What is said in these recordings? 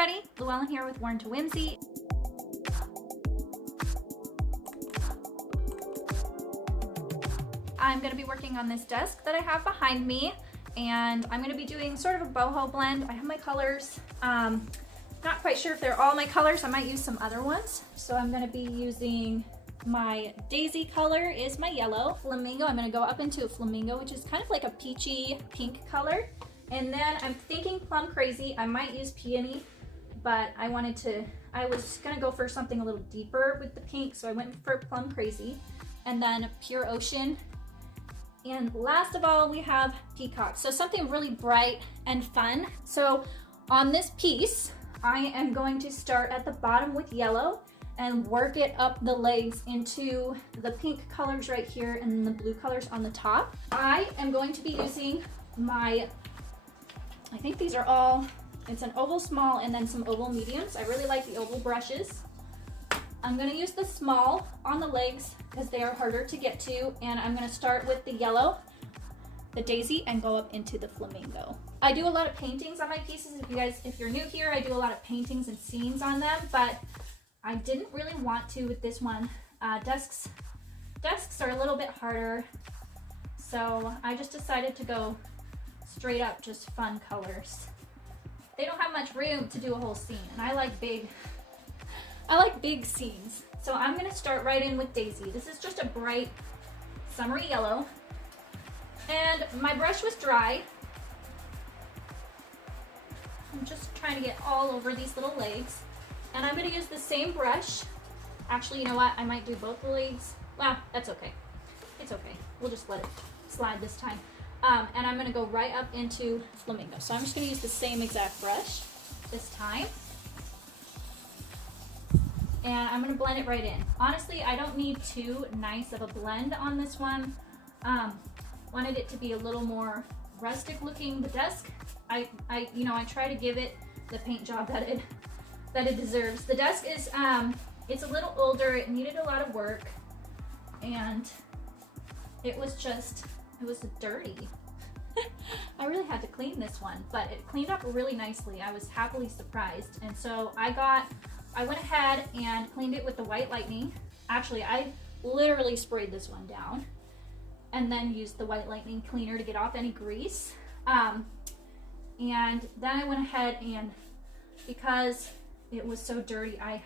everybody, Llewellyn here with Warren to Whimsy. I'm going to be working on this desk that I have behind me, and I'm going to be doing sort of a boho blend. I have my colors. Not quite sure if they're all my colors. I might use some other ones. So I'm going to be using my Daisy color is my yellow. Flamingo, I'm going to go up into a Flamingo, which is kind of like a peachy pink color. And then I'm thinking Plum Crazy. I might use Peony, but I was going to go for something a little deeper with the pink, so I went for Plum Crazy. And then Pure Ocean. And last of all, we have Peacock. So something really bright and fun. So on this piece, I am going to start at the bottom with yellow and work it up the legs into the pink colors right here and the blue colors on the top. I am going to be using my, I think these are all, it's an oval small and then some oval mediums. I really like the oval brushes. I'm going to use the small on the legs because they are harder to get to, and I'm going to start with the yellow, the Daisy, and go up into the Flamingo. I do a lot of paintings on my pieces. If you're new here, I do a lot of paintings and scenes on them, but I didn't really want to with this one. Desks are a little bit harder, so I just decided to go straight up just fun colors. They don't have much room to do a whole scene, and I like big scenes. So I'm gonna start right in with Daisy. This is just a bright summery yellow. And my brush was dry. I'm just trying to get all over these little legs. And I'm gonna use the same brush. Actually, you know what? I might do both the legs. Well, that's okay. It's okay. We'll just let it slide this time. And I'm gonna go right up into Flamingo. So I'm just gonna use the same exact brush this time. And I'm gonna blend it right in. Honestly, I don't need too nice of a blend on this one. Wanted it to be a little more rustic looking. The desk, I try to give it the paint job that it deserves. The desk is, it's a little older. It needed a lot of work, and it was dirty. I really had to clean this one, but it cleaned up really nicely. I was happily surprised, and so I went ahead and cleaned it with the White Lightning. Actually, I literally sprayed this one down and then used the White Lightning cleaner to get off any grease. And then I went ahead and, because it was so dirty, I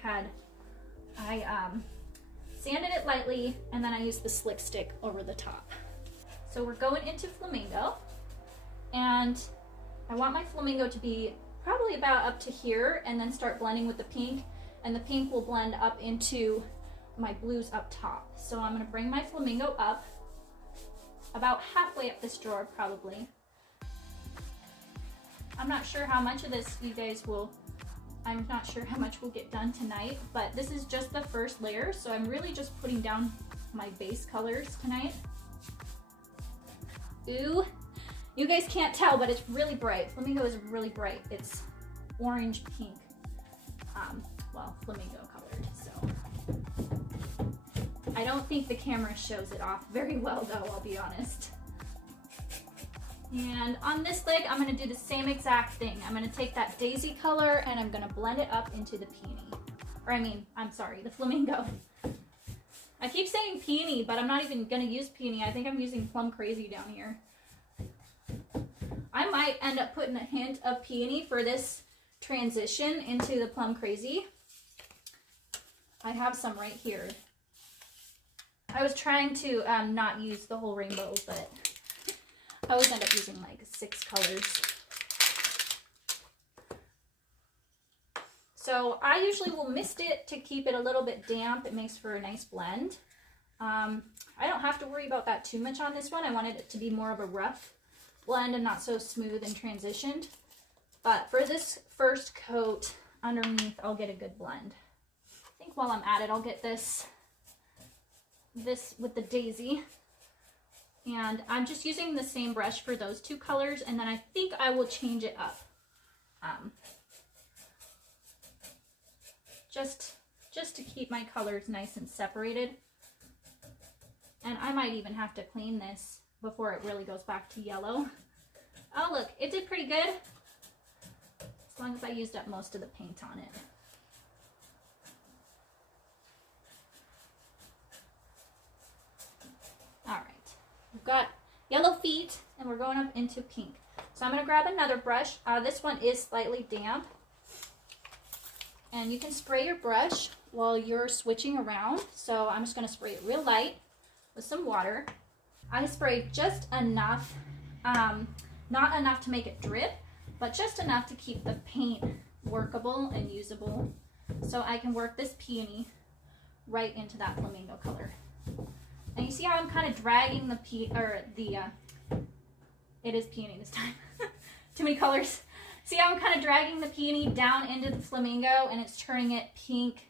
sanded it lightly, and then I used the slick stick over the top. So we're going into Flamingo, and I want my Flamingo to be probably about up to here, and then start blending with the pink, and the pink will blend up into my blues up top. So I'm gonna bring my Flamingo up about halfway up this drawer probably. I'm not sure how much of this I'm not sure how much we'll get done tonight, but this is just the first layer, so I'm really just putting down my base colors tonight. Ooh, you guys can't tell, but it's really bright. Flamingo is really bright. It's orange pink. Well, flamingo colored, so. I don't think the camera shows it off very well though, I'll be honest. And on this leg, I'm gonna do the same exact thing. I'm gonna take that Daisy color and I'm gonna blend it up into the Peony. I'm sorry, the Flamingo. I keep saying Peony, but I'm not even gonna use Peony. I think I'm using Plum Crazy down here. I might end up putting a hint of Peony for this transition into the Plum Crazy. I have some right here. I was trying to not use the whole rainbow, but I always end up using like 6 colors. So I usually will mist it to keep it a little bit damp. It makes for a nice blend. I don't have to worry about that too much on this one. I wanted it to be more of a rough blend and not so smooth and transitioned. But for this first coat underneath, I'll get a good blend. I think while I'm at it, I'll get this with the Daisy. And I'm just using the same brush for those 2 colors, and then I think I will change it up. Just to keep my colors nice and separated. And I might even have to clean this before it really goes back to yellow. Oh look, it did pretty good. as long as I used up most of the paint on it. All right, we've got yellow feet and we're going up into pink. So I'm going to grab another brush. This one is slightly damp. And you can spray your brush while you're switching around. So I'm just going to spray it real light with some water. I sprayed just enough, not enough to make it drip, but just enough to keep the paint workable and usable. So I can work this peony right into that flamingo color. And you see how I'm kind of dragging it is peony this time. Too many colors. See how I'm kind of dragging the peony down into the flamingo and it's turning it pink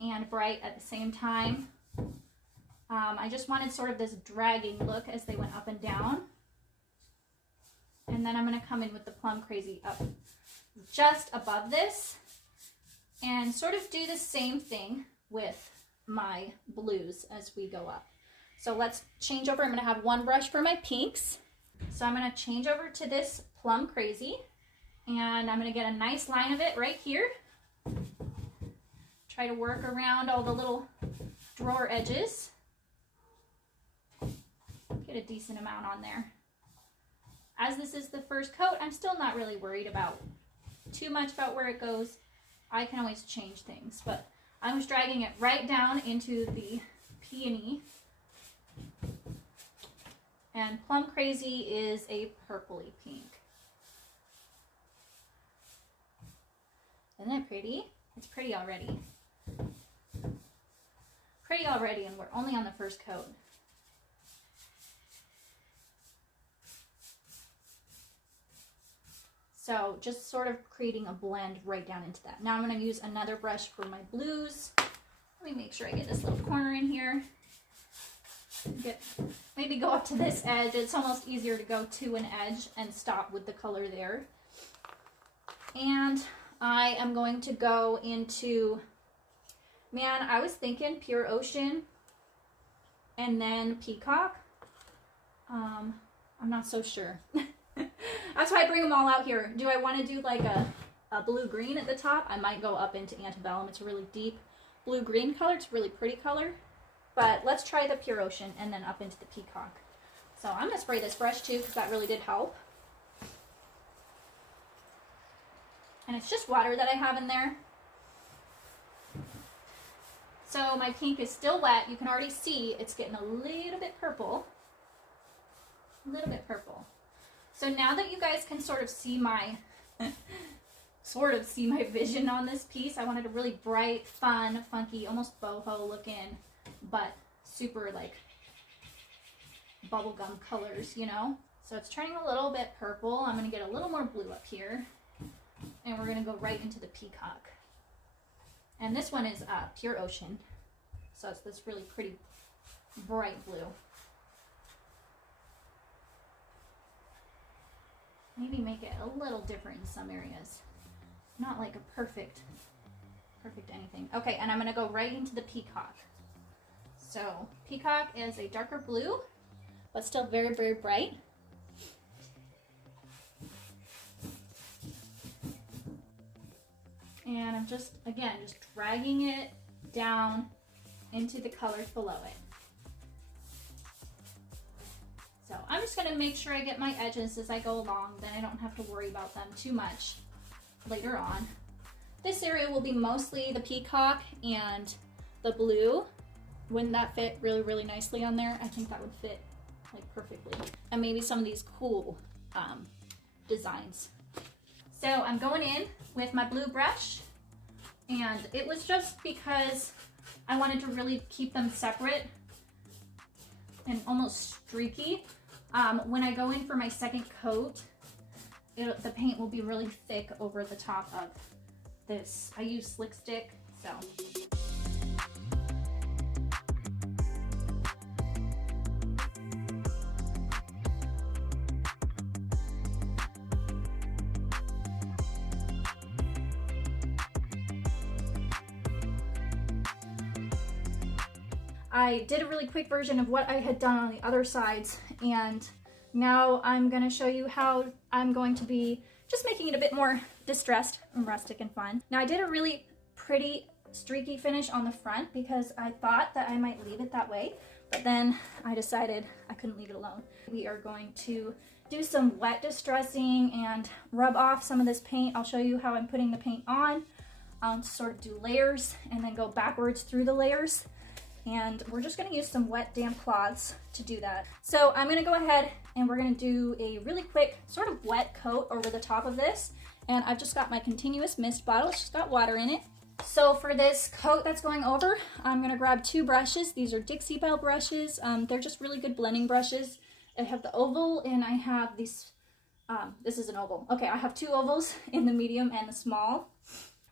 and bright at the same time. I just wanted sort of this dragging look as they went up and down. And then I'm going to come in with the Plum Crazy up just above this and sort of do the same thing with my blues as we go up. So let's change over. I'm going to have one brush for my pinks. So I'm going to change over to this Plum Crazy and I'm going to get a nice line of it right here. Try to work around all the little drawer edges. Get a decent amount on there. As this is the first coat, I'm still not really worried about too much about where it goes. I can always change things, but I was dragging it right down into the peony. And Plum Crazy is a purpley pink. Isn't it pretty? It's pretty already. Pretty already, and we're only on the first coat. So just sort of creating a blend right down into that. Now I'm going to use another brush for my blues. Let me make sure I get this little corner in here. Maybe go up to this edge. It's almost easier to go to an edge and stop with the color there. And I am going to go into, man, I was thinking Pure Ocean and then Peacock. I'm not so sure. That's why I bring them all out here. Do I want to do like a blue-green at the top? I might go up into Antebellum. It's a really deep blue-green color. It's a really pretty color. But let's try the Pure Ocean and then up into the Peacock. So I'm going to spray this brush too because that really did help. And it's just water that I have in there. So my pink is still wet. You can already see it's getting a little bit purple. A little bit purple. So now that you guys can sort of see my vision on this piece, I wanted a really bright, fun, funky, almost boho looking, but super like bubblegum colors, you know? So it's turning a little bit purple. I'm going to get a little more blue up here. And we're going to go right into the Peacock. And this one is Pure Ocean. So it's this really pretty bright blue. Maybe make it a little different in some areas. Not like a perfect anything. Okay, and I'm going to go right into the Peacock. So Peacock is a darker blue, but still very, very bright. And I'm just, again, just dragging it down into the colors below it. So I'm just going to make sure I get my edges as I go along, then I don't have to worry about them too much later on. This area will be mostly the Peacock and the blue. Wouldn't that fit really, really nicely on there? I think that would fit like perfectly. And maybe some of these cool designs. So I'm going in with my blue brush, and it was just because I wanted to really keep them separate and almost streaky. When I go in for my second coat, the paint will be really thick over the top of this. I use Slick Stick, so. I did a really quick version of what I had done on the other sides, and now I'm going to show you how I'm going to be just making it a bit more distressed and rustic and fun. Now I did a really pretty streaky finish on the front because I thought that I might leave it that way, but then I decided I couldn't leave it alone. We are going to do some wet distressing and rub off some of this paint. I'll show you how I'm putting the paint on. I'll sort of do layers and then go backwards through the layers. And we're just gonna use some wet damp cloths to do that. So I'm gonna go ahead and we're gonna do a really quick sort of wet coat over the top of this. And I've just got my continuous mist bottle. It's just got water in it. So for this coat that's going over, I'm gonna grab 2 brushes. These are Dixie Belle brushes. They're just really good blending brushes. I have the oval and I have these, this is an oval. Okay, I have 2 ovals in the medium and the small.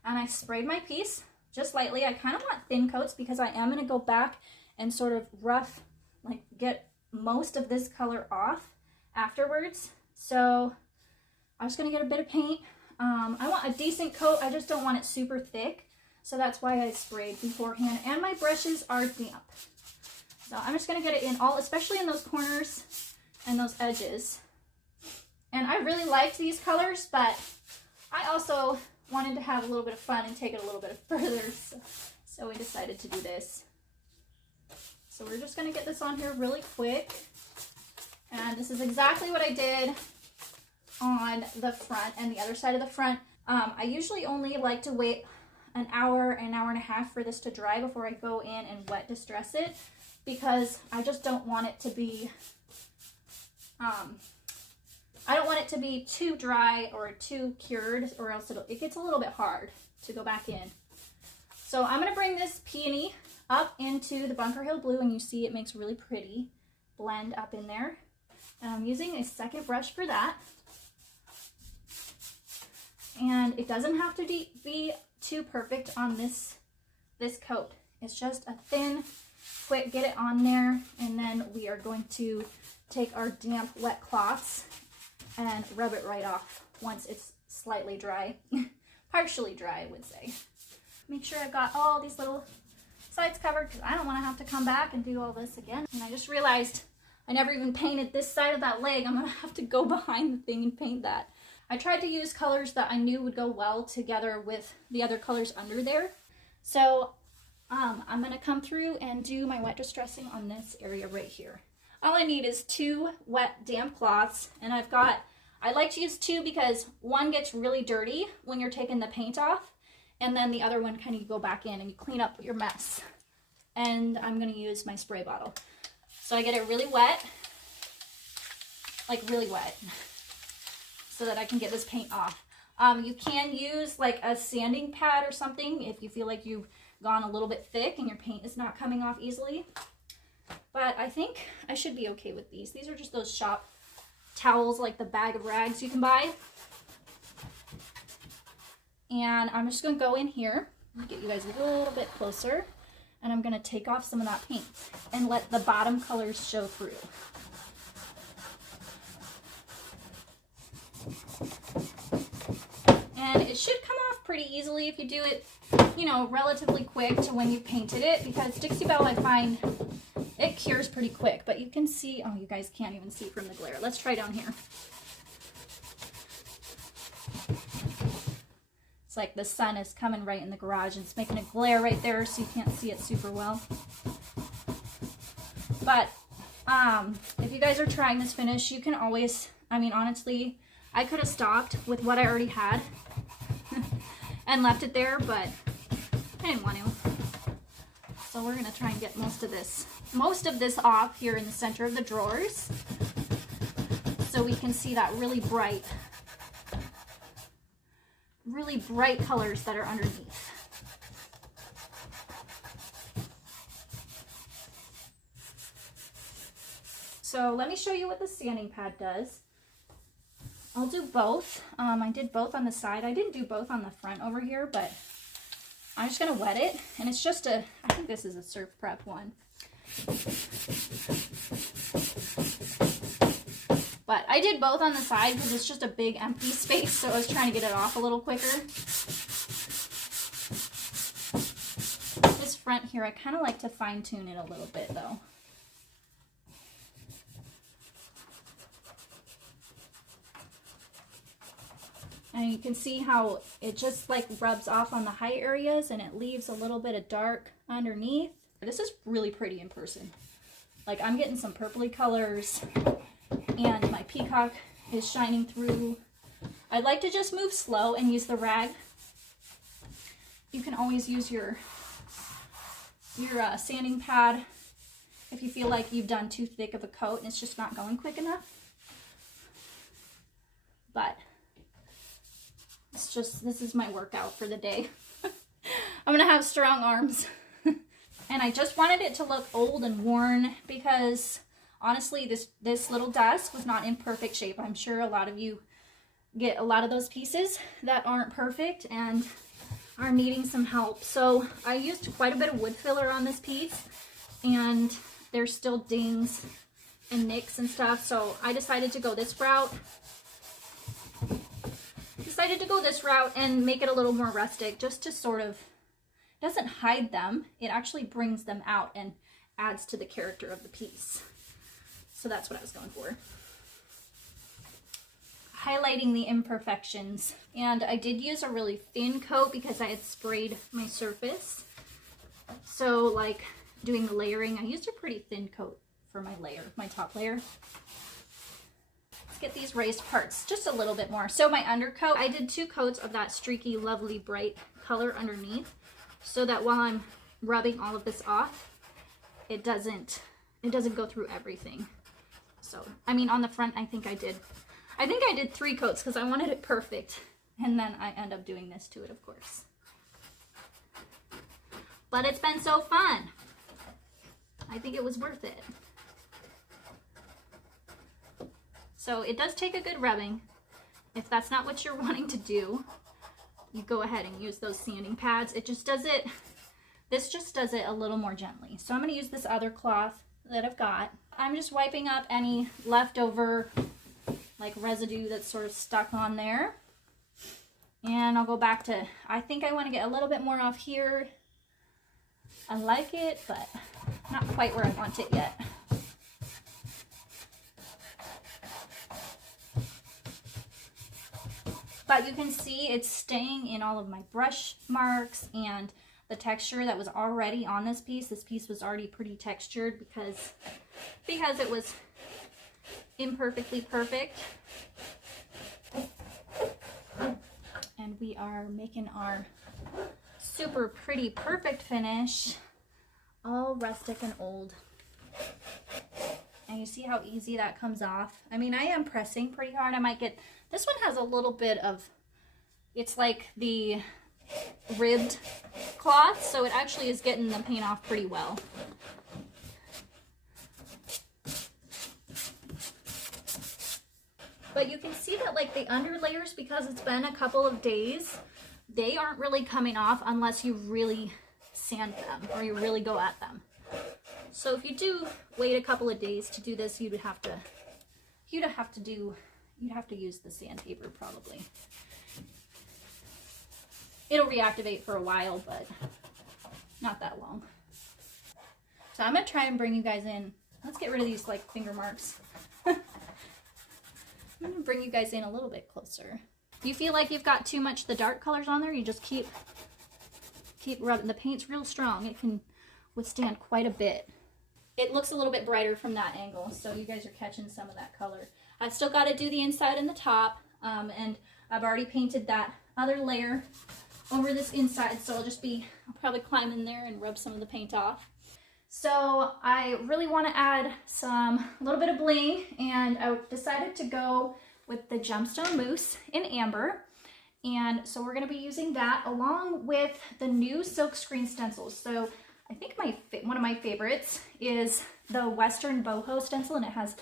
And I sprayed my piece just lightly. I kind of want thin coats because I am gonna go back and sort of rough, like get most of this color off afterwards. So I'm just gonna get a bit of paint. I want a decent coat. I just don't want it super thick. So that's why I sprayed beforehand. And my brushes are damp. So I'm just gonna get it in all, especially in those corners and those edges. And I really liked these colors, but I also wanted to have a little bit of fun and take it a little bit further. So we decided to do this. So we're just gonna get this on here really quick. And this is exactly what I did on the front and the other side of the front. I usually only like to wait an hour and a half for this to dry before I go in and wet distress it, because I just don't want it to be, I don't want it to be too dry or too cured, or else it gets a little bit hard to go back in. So I'm gonna bring this Peony up into the Bunker Hill Blue, and you see it makes a really pretty blend up in there. And I'm using a second brush for that. And it doesn't have to be too perfect on this coat. It's just a thin, quick, get it on there, and then we are going to take our damp, wet cloths and rub it right off once it's slightly dry. Partially dry, I would say. Make sure I've got all these little sides covered because I don't want to have to come back and do all this again. And I just realized I never even painted this side of that leg. I'm going to have to go behind the thing and paint that. I tried to use colors that I knew would go well together with the other colors under there. So I'm going to come through and do my wet distressing on this area right here. All I need is 2 wet damp cloths, and I like to use 2 because one gets really dirty when you're taking the paint off, and then the other one kind of you go back in and you clean up your mess. And I'm going to use my spray bottle. So I get it really wet, like really wet, so that I can get this paint off. You can use like a sanding pad or something if you feel like you've gone a little bit thick and your paint is not coming off easily. But I think I should be okay with these. These are just those shop towels, like the bag of rags you can buy. And I'm just gonna go in here, get you guys a little bit closer, and I'm gonna take off some of that paint and let the bottom colors show through. And it should come off pretty easily if you do it, you know, relatively quick to when you painted it, because Dixie Belle, I find, it cures pretty quick, but you can see, oh, you guys can't even see from the glare. Let's try down here. It's like the sun is coming right in the garage and it's making a glare right there, so you can't see it super well. But if you guys are trying this finish, you can always, I mean, honestly, I could have stopped with what I already had and left it there, but I didn't want to. So we're gonna try and get most of this off here in the center of the drawers, so we can see that really bright colors that are underneath. So let me show you what the sanding pad does. I'll do both. I did both on the side. I didn't do both on the front over here, but I'm just gonna wet it, and it's just I think this is a surf prep one. But I did both on the side because it's just a big empty space, so I was trying to get it off a little quicker. This front here, I kind of like to fine tune it a little bit though. And you can see how it just like rubs off on the high areas and it leaves a little bit of dark underneath. This is really pretty in person. Like I'm getting some purpley colors and my Peacock is shining through. I'd like to just move slow and use the rag. You can always use your sanding pad if you feel like you've done too thick of a coat and it's just not going quick enough. But it's just, this is my workout for the day. I'm gonna have strong arms. And I just wanted it to look old and worn because honestly this little desk was not in perfect shape. I'm sure a lot of you get a lot of those pieces that aren't perfect and are needing some help. So I used quite a bit of wood filler on this piece and there's still dings and nicks and stuff. So I decided to go this route. And make it a little more rustic, just to sort of, doesn't hide them, it actually brings them out and adds to the character of the piece. So that's what I was going for. Highlighting the imperfections. And I did use a really thin coat because I had sprayed my surface. So like doing the layering, I used a pretty thin coat for my layer, my top layer. Get these raised parts just a little bit more. So my undercoat, I did 2 coats of that streaky, lovely, bright color underneath so that while I'm rubbing all of this off, it doesn't go through everything. So, I mean, on the front, I think I did 3 coats because I wanted it perfect. And then I end up doing this to it, of course. But it's been so fun. I think it was worth it. So it does take a good rubbing. If that's not what you're wanting to do, you go ahead and use those sanding pads. It just does it, this just does it a little more gently. So I'm gonna use this other cloth that I've got. I'm just wiping up any leftover like residue that's sort of stuck on there. And I'll go back to, I think I wanna get a little bit more off here. I like it, but not quite where I want it yet. But you can see it's staying in all of my brush marks and the texture that was already on this piece. This piece was already pretty textured because it was imperfectly perfect. And we are making our super pretty perfect finish, all rustic and old. And you see how easy that comes off. I mean, I am pressing pretty hard. I might get, this one has a little bit of, it's like the ribbed cloth, so it actually is getting the paint off pretty well. But you can see that like the under layers, because it's been a couple of days, they aren't really coming off unless you really sand them or you really go at them. So if you do wait a couple of days to do this, you'd have to use the sandpaper probably. It'll reactivate for a while, but not that long. So I'm gonna try and bring you guys in. Let's get rid of these like finger marks. I'm gonna bring you guys in a little bit closer. You feel like you've got too much the dark colors on there, you just keep rubbing. The paint's real strong. It can withstand quite a bit. It looks a little bit brighter from that angle, so you guys are catching some of that color. I've still got to do the inside and the top, and I've already painted that other layer over this inside, so I'll probably climb in there and rub some of the paint off. So I really want to add a little bit of bling, and I decided to go with the Gemstone Mousse in Amber. And so we're going to be using that along with the new silkscreen stencils. So I think one of my favorites is the Western Boho Stencil, and it has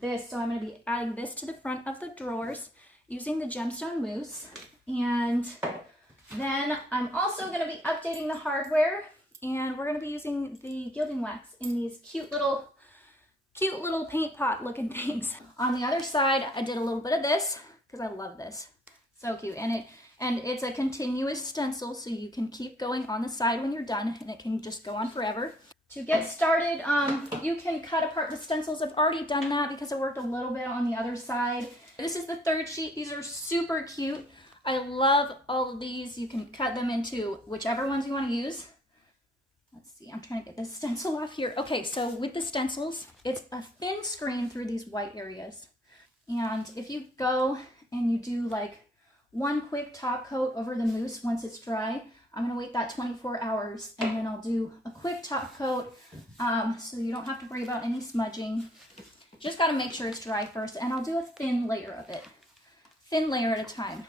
this. So I'm going to be adding this to the front of the drawers using the Gemstone Mousse. And then I'm also going to be updating the hardware, and we're going to be using the gilding wax in these cute little paint pot looking things. On the other side, I did a little bit of this because I love this. So cute. And it's a continuous stencil, so you can keep going on the side when you're done, and it can just go on forever. To get started, you can cut apart the stencils. I've already done that because I worked a little bit on the other side. This is the third sheet. These are super cute. I love all of these. You can cut them into whichever ones you want to use. Let's see, I'm trying to get this stencil off here. Okay, so with the stencils, it's a thin screen through these white areas. And if you go and you do like one quick top coat over the mousse once it's dry, I'm gonna wait that 24 hours and then I'll do a quick top coat so you don't have to worry about any smudging. Just gotta make sure it's dry first, and I'll do a thin layer of it. Thin layer at a time.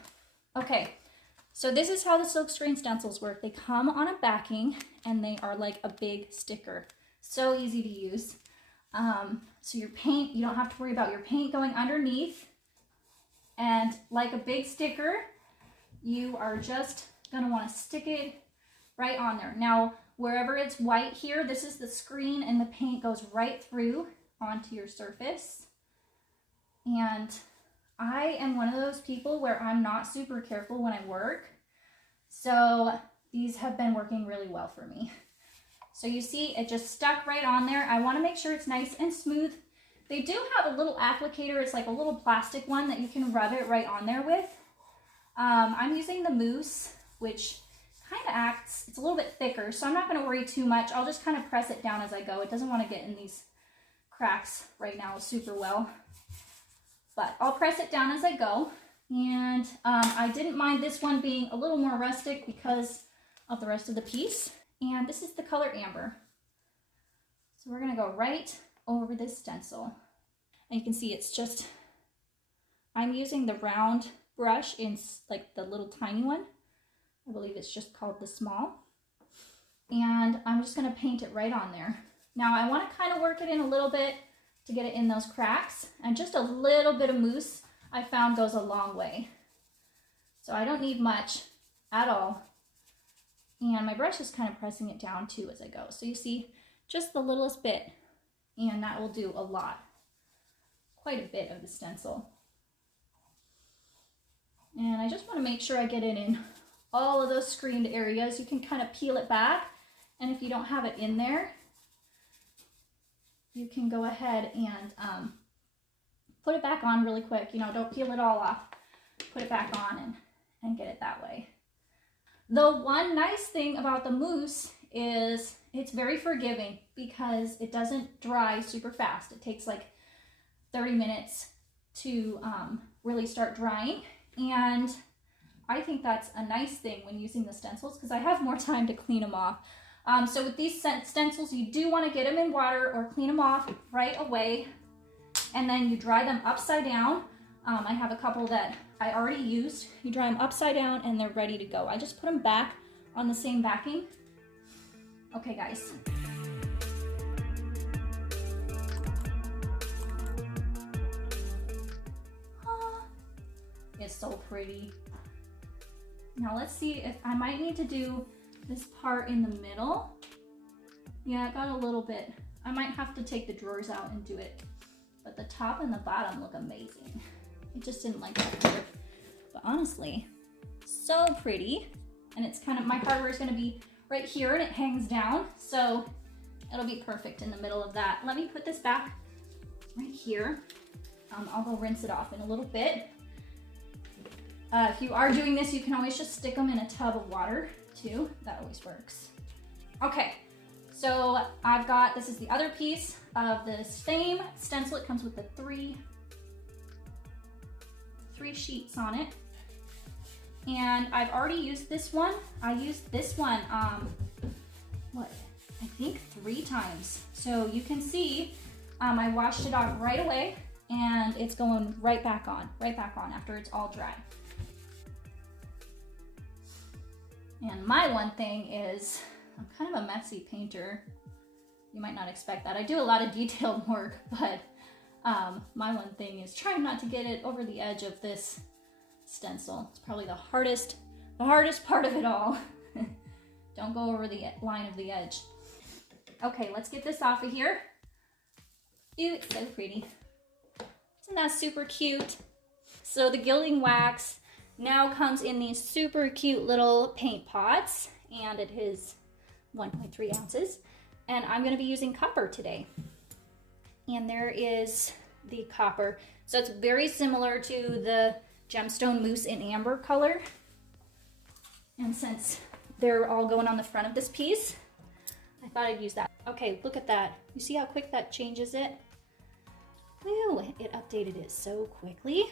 Okay, so this is how the silkscreen stencils work. They come on a backing and they are like a big sticker. So easy to use. So your paint, you don't have to worry about your paint going underneath. And like a big sticker, you are just gonna wanna stick it right on there. Now, wherever it's white here, this is the screen and the paint goes right through onto your surface. And I am one of those people where I'm not super careful when I work. So these have been working really well for me. So you see, it just stuck right on there. I want to make sure it's nice and smooth. They do have a little applicator. It's like a little plastic one that you can rub it right on there with. I'm using the mousse, which kind of acts, it's a little bit thicker, so I'm not going to worry too much. I'll just kind of press it down as I go. It doesn't want to get in these cracks right now super well. But I'll press it down as I go. And I didn't mind this one being a little more rustic because of the rest of the piece. And this is the color Amber. So we're gonna go right over this stencil. And you can see it's just, I'm using the round brush in like the little tiny one. I believe it's just called the small. And I'm just gonna paint it right on there. Now I wanna kind of work it in a little bit to get it in those cracks, and just a little bit of mousse I found goes a long way. So I don't need much at all. And my brush is kind of pressing it down too as I go. So you see just the littlest bit, and that will do a lot. Quite a bit of the stencil. And I just want to make sure I get it in all of those screened areas. You can kind of peel it back, and if you don't have it in there, you can go ahead and put it back on really quick. You know, don't peel it all off. Put it back on and get it that way. The one nice thing about the mousse is it's very forgiving because it doesn't dry super fast. It takes like 30 minutes to really start drying. And I think that's a nice thing when using the stencils because I have more time to clean them off. So with these stencils, you do want to get them in water or clean them off right away. And then you dry them upside down. I have a couple that I already used. You dry them upside down and they're ready to go. I just put them back on the same backing. Okay, guys. It's so pretty. Now let's see if I might need to do this part in the middle. Yeah, I got a little bit. I might have to take the drawers out and do it. But the top and the bottom look amazing. I just didn't like that part. But honestly, so pretty. And it's kind of, my hardware is gonna be right here and it hangs down. So it'll be perfect in the middle of that. Let me put this back right here. I'll go rinse it off in a little bit. If you are doing this, you can always just stick them in a tub of water too. That always works. Okay, so I've got, this is the other piece of the same stencil. It comes with the three sheets on it. And I've already used this one. I used this one, I think 3 times. So you can see, I washed it off right away and it's going right back on after it's all dry. And my one thing is, I'm kind of a messy painter. You might not expect that. I do a lot of detailed work, but my one thing is trying not to get it over the edge of this stencil. It's probably the hardest part of it all. Don't go over the line of the edge. Okay, let's get this off of here. Ew, it's so pretty. Isn't that super cute? So the gilding wax now comes in these super cute little paint pots, and it is 1.3 ounces. And I'm gonna be using copper today. And there is the copper. So it's very similar to the Gemstone Mousse in Amber color. And since they're all going on the front of this piece, I thought I'd use that. Okay, look at that. You see how quick that changes it? Woo, it updated it so quickly.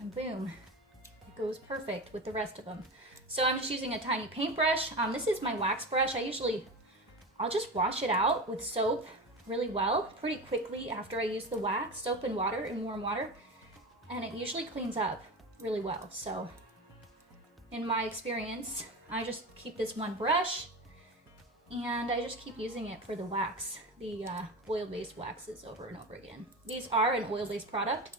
And boom, it goes perfect with the rest of them. So I'm just using a tiny paintbrush. This is my wax brush. I'll just wash it out with soap really well, pretty quickly after I use the wax, soap and water in warm water, and it usually cleans up really well. So in my experience, I just keep this one brush and I just keep using it for the wax, the oil-based waxes over and over again. These are an oil-based product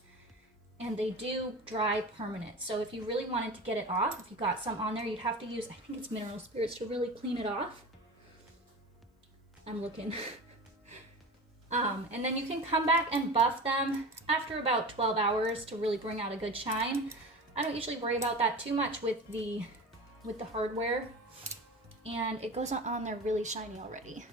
and they do dry permanent. So if you really wanted to get it off, if you got some on there, you'd have to use, I think it's mineral spirits to really clean it off. I'm looking. And then you can come back and buff them after about 12 hours to really bring out a good shine. I don't usually worry about that too much with the hardware, and it goes on there really shiny already.